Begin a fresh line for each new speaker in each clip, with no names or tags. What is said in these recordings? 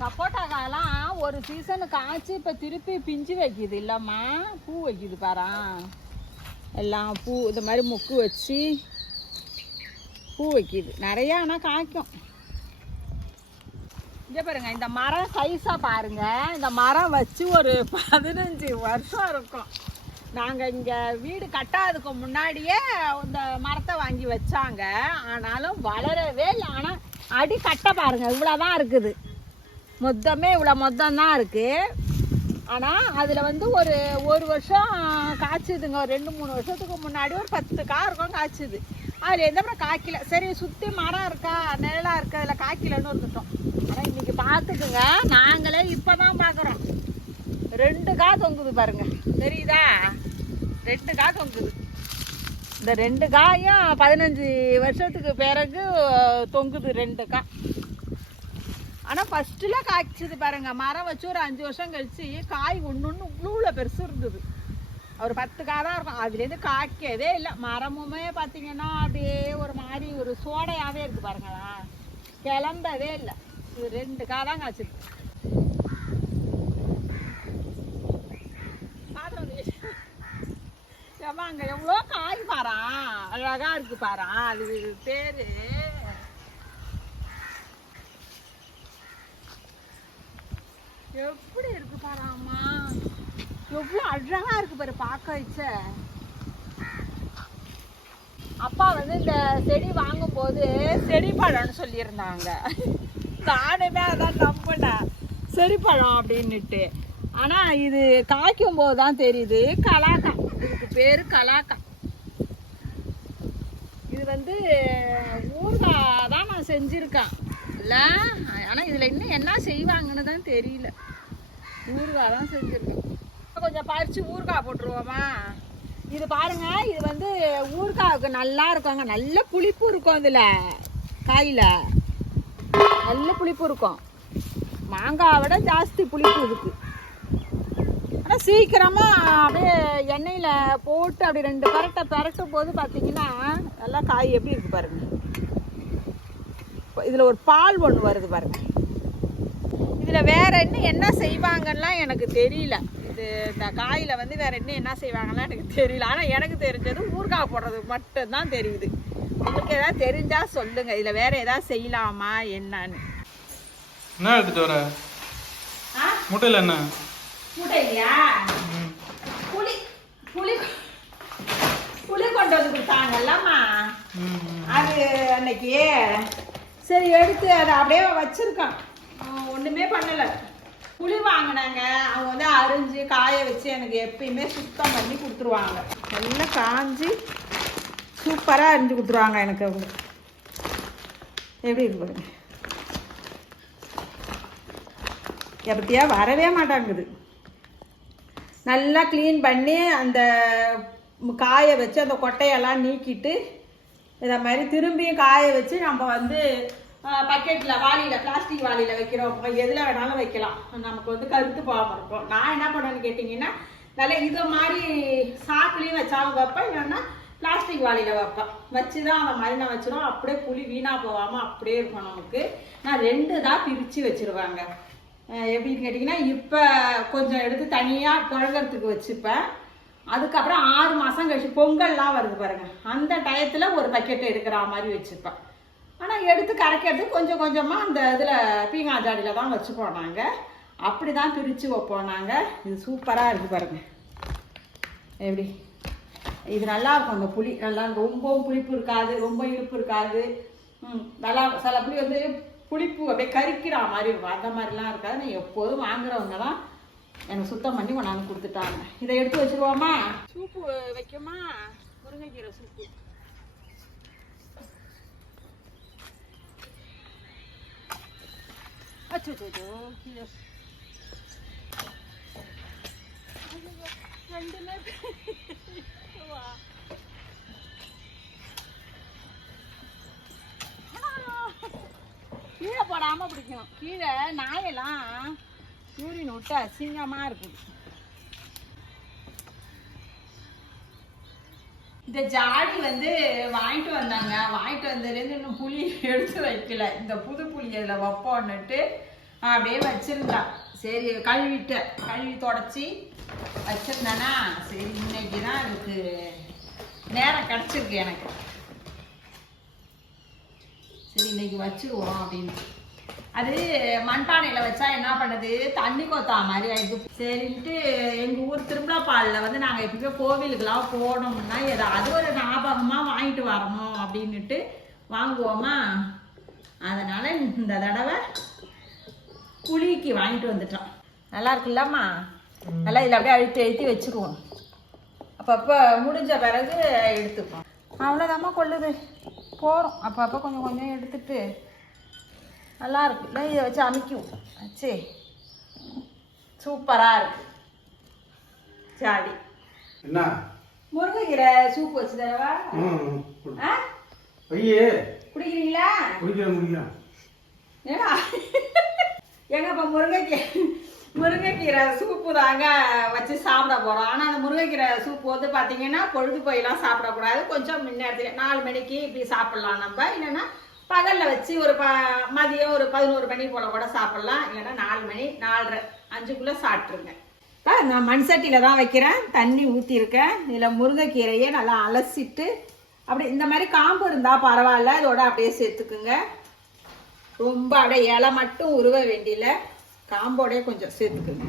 சப்போட்டாக்காயெல்லாம் ஒரு சீசனு காய்ச்சி இப்போ திருப்பி பிஞ்சு வைக்குது இல்லைம்மா. பூ வைக்குது பாரா. எல்லாம் பூ இந்த மாதிரி முக்கு வச்சு பூ வைக்குது. நிறையா ஆனால் காய்க்கும். இங்கே பாருங்க இந்த மரம் சைஸாக பாருங்க. இந்த மரம் வச்சு ஒரு பதினஞ்சு வருஷம் இருக்கும். நாங்கள் இங்கே வீடு கட்டாததுக்கு முன்னாடியே இந்த மரத்தை வாங்கி வச்சாங்க. ஆனாலும் வளரவே இல்லை. ஆனால் அடி கட்ட பாருங்க இவ்வளோதான் இருக்குது. மொத்தமே இவ்வளோ மொத்தம் தான் இருக்குது ஆனால் அதில் வந்து ஒரு ஒரு வருஷம் காய்ச்சுதுங்க. ஒரு ரெண்டு மூணு வருஷத்துக்கு முன்னாடி ஒரு பத்து கா இருக்கும் காய்ச்சுது. அதில் எந்த அப்புறம் காய்க்கல. சரி சுற்றி மரம் இருக்கா நிழலாக இருக்கா அதில் காய்க்கலன்னு இருந்துட்டோம். ஆனால் இன்றைக்கி பார்த்துக்குங்க. நாங்களே இப்போ தான் பார்க்குறோம். ரெண்டு கா தொங்குது பாருங்க. தெரியுதா? ரெண்டு கா தொங்குது. இந்த ரெண்டு காயும் பதினஞ்சு வருஷத்துக்கு பிறகு தொங்குது ரெண்டு கா. ஆனால் ஃபஸ்ட்டில் காய்ச்சது பாருங்க. மரம் வச்சு ஒரு அஞ்சு வருஷம் கழிச்சு காய் ஒன்று ஒன்று இவ்வளோ பெருசு இருந்தது. ஒரு பத்து காய் தான் இருக்கும் அதுலேருந்து காய்க்கவே இல்லை. மரமுமே பார்த்தீங்கன்னா அப்படியே ஒரு மாதிரி ஒரு சோடையாகவே இருக்குது பாருங்களா கிளம்பவே இல்லை. இது ரெண்டு காய் தான் காய்ச்சிருக்கு அங்கே எவ்வளோ காய் பாரா அழகாக இருக்கு பாரா அது பேர் எப்படி இருக்கு பாராமா எவ்வளோ அழகா இருக்கு பாரு பார்க்க வச்ச. அப்பா வந்து இந்த செடி வாங்கும்போது செடி பழம்னு சொல்லியிருந்தாங்க. நானுமே அதான் நம்பினேன். செடி பழம் அப்படின்னுட்டு. ஆனால் இது காய்க்கும் போது தான் தெரியுது. கலாக்கா. இதுக்கு பேர் கலாக்கா. இது வந்து ஊர்கா தான் நான் செஞ்சுருக்கேன். இல்லை ஆனால் இதில் இன்னும் என்ன செய்வாங்கன்னு தான் தெரியல. ஊறுகாய் தான் செஞ்சுருக்கேன் கொஞ்சம் பறித்து ஊறுகாய் போட்டுருவோமா? இது பாருங்க இது வந்து ஊறுகாய்க்கு நல்லா இருக்குங்க. நல்ல புளிப்பு இருக்கும் இதில் காயில். நல்ல புளிப்பு இருக்கும். மாங்காய் விட ஜாஸ்தி புளிப்பு இருக்கு ஆனால் சீக்கிரமாக அப்படியே எண்ணெயில் போட்டு அப்படி ரெண்டு பரட்டை பரட்டும் போது பார்த்தீங்கன்னா நல்லா காய் எப்படி இருக்கு பாருங்க. இதில் ஒரு பால் ஒன்று வருது பாருங்கள் இதில் வேற என்ன என்ன செய்வாங்கலாம் எனக்கு தெரியல. இது இந்த காயில் வந்து வேற என்ன என்ன செய்வாங்கலாம் எனக்கு தெரியல. ஆனால் எனக்கு தெரிஞ்சது ஊறுகாய் போடுறது மட்டும்தான் தெரியுது. உங்களுக்கு ஏதாவது தெரிஞ்சா சொல்லுங்க. இதில் வேற ஏதாவது செய்யலாமா என்னன்னு.
என்ன எடுத்துட்டு வர?
ஆ?
முட்டையில் என்ன?
மூட்டை இல்லையா
ம்.
புளி புளி புளி கொண்டு வந்து கொடுத்தாங்கல்லம்மா. அது அன்னைக்கு. சரி எடுத்து அதை அப்படியே வச்சிருக்கான். அவன் பண்ணலை பண்ணல. புளி வாங்கினாங்க. அவங்க வந்து அரிஞ்சு காய வச்சு எனக்கு எப்பயுமே சுத்தம் பண்ணி கொடுத்துருவாங்க. நல்லா காஞ்சி சூப்பராக அரிஞ்சு கொடுத்துருவாங்க எனக்கு அவங்க. எப்படி இருக்கு எப்படியா வரவே மாட்டாங்குது. நல்லா க்ளீன் பண்ணி அந்த காய வச்சு அந்த கொட்டையெல்லாம் நீக்கிட்டு இதை மாதிரி திரும்பியும் காய வச்சு நம்ம வந்து பக்கெட்டில் வாளியில் பிளாஸ்டிக் வாளியில் வைக்கிறோம். எதில் வேணாலும் வைக்கலாம். நமக்கு வந்து கருத்து போகாமல் இருக்கும். நான் என்ன பண்ணேன்னு கேட்டிங்கன்னா நல்லா இது மாதிரி சாக்குலேயும் வச்சாலும் வைப்பேன் இல்லைன்னா பிளாஸ்டிக் வாளியில் வைப்பேன் வச்சு தான் அந்த மாதிரி நான் வச்சிடும் அப்படியே புளி வீணாக போகாமல் அப்படியே இருக்கும் நமக்கு. நான் ரெண்டு தான் பிரித்து வச்சிருவாங்க. எப்படின்னு கேட்டிங்கன்னா இப்போ கொஞ்சம் எடுத்து தனியாக புழங்கறதுக்கு வச்சுப்பேன். அதுக்கப்புறம் ஆறு மாதம் கழிச்சு பொங்கல்லாம் வருது பாருங்க. அந்த டயத்தில் ஒரு பக்கெட் எடுக்கிற மாதிரி வச்சுப்பேன். ஆனால் எடுத்து கரைக்கிறது கொஞ்சம் கொஞ்சமாக அந்த இதில் பீங்காய் ஜாடியில் தான் வச்சு நாங்கள் அப்படி தான் பிரித்து வைப்போம் நாங்கள் இது சூப்பராக இருக்குது பாருங்கள் எப்படி? இது நல்லாயிருக்கும் அந்த புளி. நல்லா ரொம்பவும் புளிப்பு இருக்காது ரொம்ப இனிப்பு இருக்காது. நல்லா சில புளி வந்து புளிப்பு அப்படியே கறிக்கிற மாதிரி இருக்கும். அந்த மாதிரிலாம் இருக்காது. நான் எப்போதும் வாங்குறவங்க தான் எனக்கு சுத்தம் பண்ணி கொண்டாந்து கொடுத்துட்டாங்க. இதை எடுத்து வச்சுருவோமா? சூப்பு வைக்கமா? முருங்கைக்கீரை சூப்பு. அச்சோ கீழே போடாம பிடிக்கும். கீழே நாயெல்லாம் யூரின் விட்டு அசிங்கமா இருக்குது இந்த ஜாடி வந்து வாங்கிட்டு வந்தாங்க. வாங்கிட்டு வந்ததுலேருந்து இன்னும் புளி எடுத்து வைக்கல. இந்த புது புளி அதில் வைப்போன்னுட்டு அப்படியே வச்சிருந்தா. சரி கழுவிட்டேன் கழுவி தொடச்சி வச்சிருந்தேனா சரி இன்னைக்கு தான் எனக்கு நேரம் கிடச்சிருக்கு எனக்கு. சரி இன்னைக்கு வச்சிருவோம் அப்படின்னு. அது மண்பானையில் வச்சா என்ன பண்ணுது? தண்ணி கொத்தா மாதிரி ஆயிடுது. சரின்ட்டு எங்கள் ஊர் திருவிழா வந்து நாங்கள் எப்பயுமே கோவிலுக்கெல்லாம் போனோம்னா ஏதாவது ஒரு ஞாபகமாக வாங்கிட்டு வரணும் அப்படின்னுட்டு வாங்குவோமா? அதனால இந்த தடவை புளிக்கு வாங்கிட்டு வந்துட்டோம் நல்லா இருக்குல்லம்மா. நல்லா இதில் அப்படியே அழுத்தி அழுத்தி வச்சுருவோம். அப்பப்போ முடிஞ்ச பிறகு எடுத்துப்போம். அவ்வளோதாம்மா கொள்ளுது. போகிறோம். அப்பப்போ கொஞ்சம் கொஞ்சம் எடுத்துட்டு நல்லா இருக்குல்ல இதை வச்சு அமைக்குவோம். ஆச்சு சூப்பராக இருக்கு. சாடி
என்ன?
முருங்கைக்கீரை சூப் வச்சு தரவா
ம்
ஆ?
ஐயே
குடிக்கிறீங்களா?
குடிக்கிறேன் குடிக்கிறேன்.
ஏன்னா எங்கப்பா இப்போ முருங்கைக்கீரை முருங்கைக்கீரை சூப்பு தாங்க வச்சு சாப்பிட போகிறோம் ஆனால் அந்த முருங்கைக்கீரை சூப்பு வந்து பார்த்தீங்கன்னா பொழுது போயெல்லாம் சாப்பிடக்கூடாது. கொஞ்சம் முன்னேரத்தில் நாலு மணிக்கு இப்படி சாப்பிட்லாம் நம்ம. இல்லைன்னா பகலில் வச்சு ஒரு ப மதியம் ஒரு பதினோரு மணி போல் கூட சாப்பிட்லாம். இல்லைன்னா நாலு மணி நாலரை அஞ்சுக்குள்ளே சாப்பிட்ருங்க இப்போ நான் மண் சட்டியில் தான் வைக்கிறேன். தண்ணி ஊற்றிருக்கேன் இதில் முருங்கைக்கீரையை நல்லா அலசிட்டு அப்படி இந்த மாதிரி காம்பு இருந்தால் பரவாயில்ல. இதோட அப்படியே சேர்த்துக்குங்க. ரொம்ப அப்படியே இலை மட்டும் உருவ வேண்டியில காம்போடே கொஞ்சம் சேர்த்துக்குங்க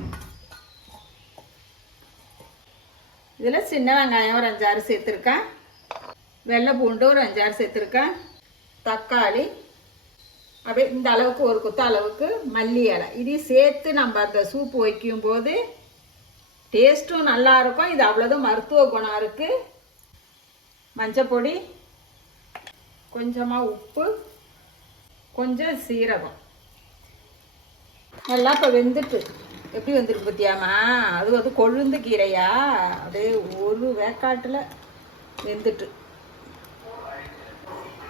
இதில் சின்ன வெங்காயம் ஒரு அஞ்சாறு சேர்த்துருக்கேன். வெள்ளை பூண்டு ஒரு அஞ்சாறு சேர்த்துருக்கேன். தக்காளி அப்படியே இந்த அளவுக்கு ஒரு குத்த அளவுக்கு மல்லி இலை. இதையும் சேர்த்து நம்ம அந்த சூப்பு வைக்கும் போது டேஸ்ட்டும் நல்லா இருக்கும். இது அவ்வளோதான் மருத்துவ குணம் இருக்குது மஞ்சப்பொடி கொஞ்சமாக உப்பு கொஞ்சம் சீரகம். நல்லா இப்போ வெந்துட்டு. எப்படி வந்துருக்கு பத்தியாமா? அது வந்து கொழுந்து கீரையா? அப்படியே ஒரு வேக்காட்டில் வெந்துட்டு.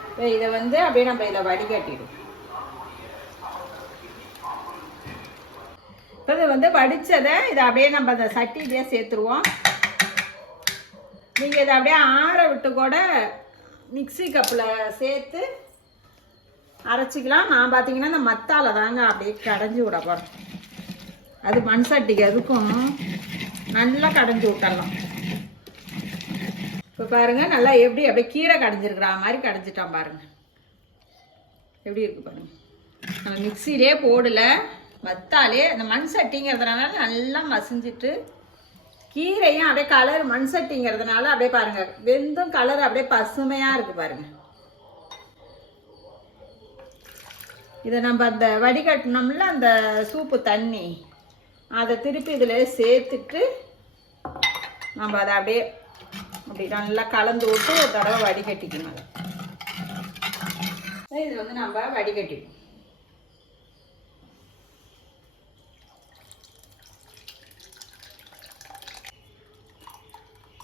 இப்போ இதை வந்து அப்படியே நம்ம இதில் வடிகட்டிடும் இப்போ இது வந்து வடித்ததை இதை அப்படியே நம்ம அந்த சட்டிலேயே சேர்த்துருவோம். நீங்கள் இதை அப்படியே ஆற விட்டு கூட மிக்ஸி கப்பில் சேர்த்து அரைச்சிக்கலாம். நான் பார்த்தீங்கன்னா இந்த மத்தால தாங்க அப்படியே கடைஞ்சி விட போகிறேன் அது மண் சட்டிக்கு அதுக்கும் நல்லா கடைஞ்சி விட்டுறலாம். இப்போ பாருங்க நல்லா எப்படி அப்படியே கீரை கடைஞ்சிருக்கிற மாதிரி கடைஞ்சிட்டான் பாருங்க. எப்படி இருக்கு பாருங்க. நம்ம மிக்சிலே போடலை. வத்தாலே அந்த மண் சட்டிங்கிறதுனால நல்லா மசிஞ்சிட்டு கீரையும் அப்படியே கலர் மண் சட்டிங்கிறதுனால அப்படியே பாருங்க. வெந்தும் கலர் அப்படியே பசுமையாக இருக்குது பாருங்கள் இதை நம்ம அந்த வடிகட்டினோம்ல அந்த சூப்பு தண்ணி அதை திருப்பி இதில் சேர்த்துட்டு நம்ம அதை அப்படியே அப்படி நல்லா கலந்து விட்டு ஒரு தடவை வடிகட்டிக்கணும் இது வந்து நம்ம வடிகட்டிக்கணும்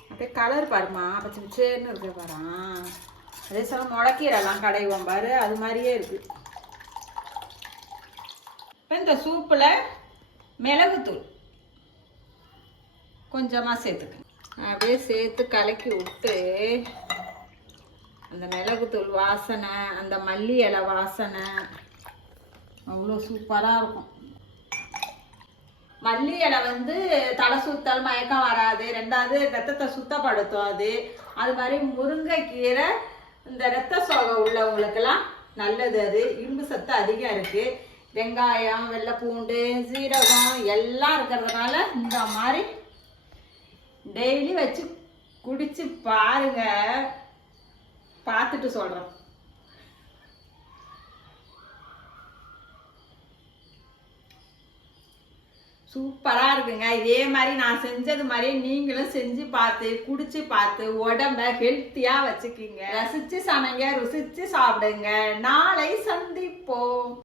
அப்படியே கலர் பாருமா பச்சை பச்சேன்னு இருக்க பாரு. அதே சமயம் முளக்கீரைலாம் கடைவோம் பாரு. அது மாதிரியே இருக்கு. இந்த சூப்பில் மிளகுத்தூள். கொஞ்சமாக சேர்த்துக்கு அப்படியே சேர்த்து கலக்கி விட்டு அந்த மிளகுத்தூள் வாசனை அந்த மல்லி இலை வாசனை அவ்வளோ சூப்பராக இருக்கும். மல்லி இலை வந்து தலை சுத்தல் மயக்கம் வராது ரெண்டாவது ரத்தத்தை சுத்தப்படுத்தும் அது அது மாதிரி முருங்கைக்கீரை இந்த ரத்த சோகை உள்ளவங்களுக்கெல்லாம் நல்லது அது. இரும்பு சத்து அதிகம் இருக்கு. வெங்காயம் வெள்ளை பூண்டு சீரகம் எல்லாம் இருக்கிறதுனால இந்த மாதிரி டெய்லி வச்சு குடிச்சு பாருங்க. பார்த்துட்டு சொல்கிறோம் சூப்பராக இருக்குங்க. இதே மாதிரி நான் செஞ்சது மாதிரி நீங்களும் செஞ்சு பார்த்து குடிச்சு பார்த்து உடம்ப ஹெல்த்தியாக வச்சுக்கிங்க. ரசிச்சு சமைங்க ருசிச்சு சாப்பிடுங்க. நாளை சந்திப்போம்.